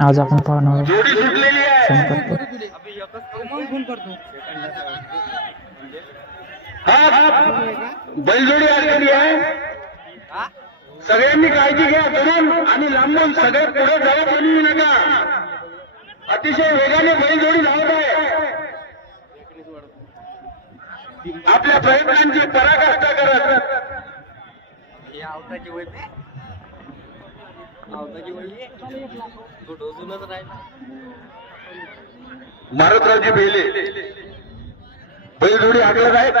आज आपण पाहणार हा बैलजोडी आलेली आहे. सगळ्यांनी काळजी घ्या करून आणि लांबून सगळे पुढे जाऊ बनवू नका. अतिशय वेगाने बैलजोडी धावत आहे. आपल्या प्रयत्नांची पराकाष्ठा करत. मारुतरावजी बेले. बैलजोडी आगलत आहेत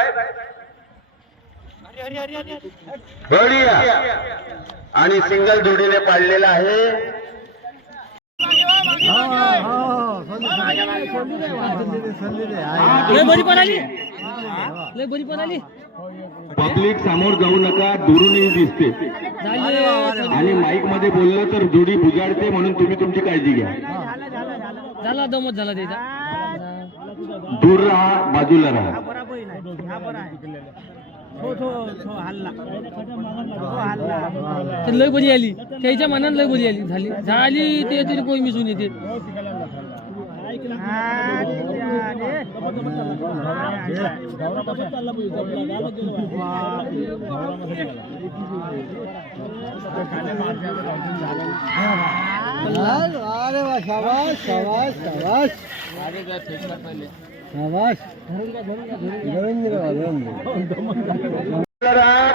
बढिया आणि सिंगल जोडीने पाडलेला आहे. लय बरी पण आली. लय बरी पण आली. पब्लिक समोर जाऊ नका दुरूनही दिसते. आणि माईकमध्ये बोललं तर जोडी बुजाडते म्हणून तुम्ही तुमची काळजी घ्या. झाला दमत झाला त्याचा दूर राहा बाजूला राहा. तर लय बरी आली. त्याच्या मनात लय बरी आली. झाली. झाली ते तरी कोई मिसून येते. अरे वा शाबास शाबास शाबास शाबास धरून दिलं धरून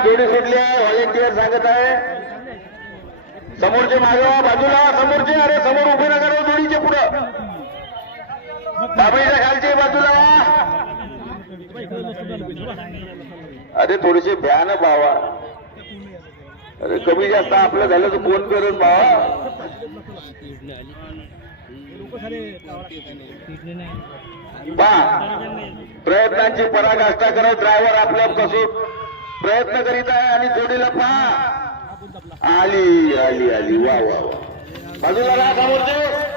जोडी सुटली आहे व्हॉलेंटियर सांगत आहे समोरचे मागे बाजूला समोरचे अरे समोर उभे नका जोडीचे पुढं. अरे थोडेसे भ्यान भावा. अरे कमी जास्त आपलं झालं तर कोण करून बावा बा प्रयत्नांची पराकाष्ठा करत ड्रायव्हर आपल्या कसून प्रयत्न करीत आहे आणि जोडीला पहा. आली आली आली. वा वा वा. बाजूला राहा समोरचे.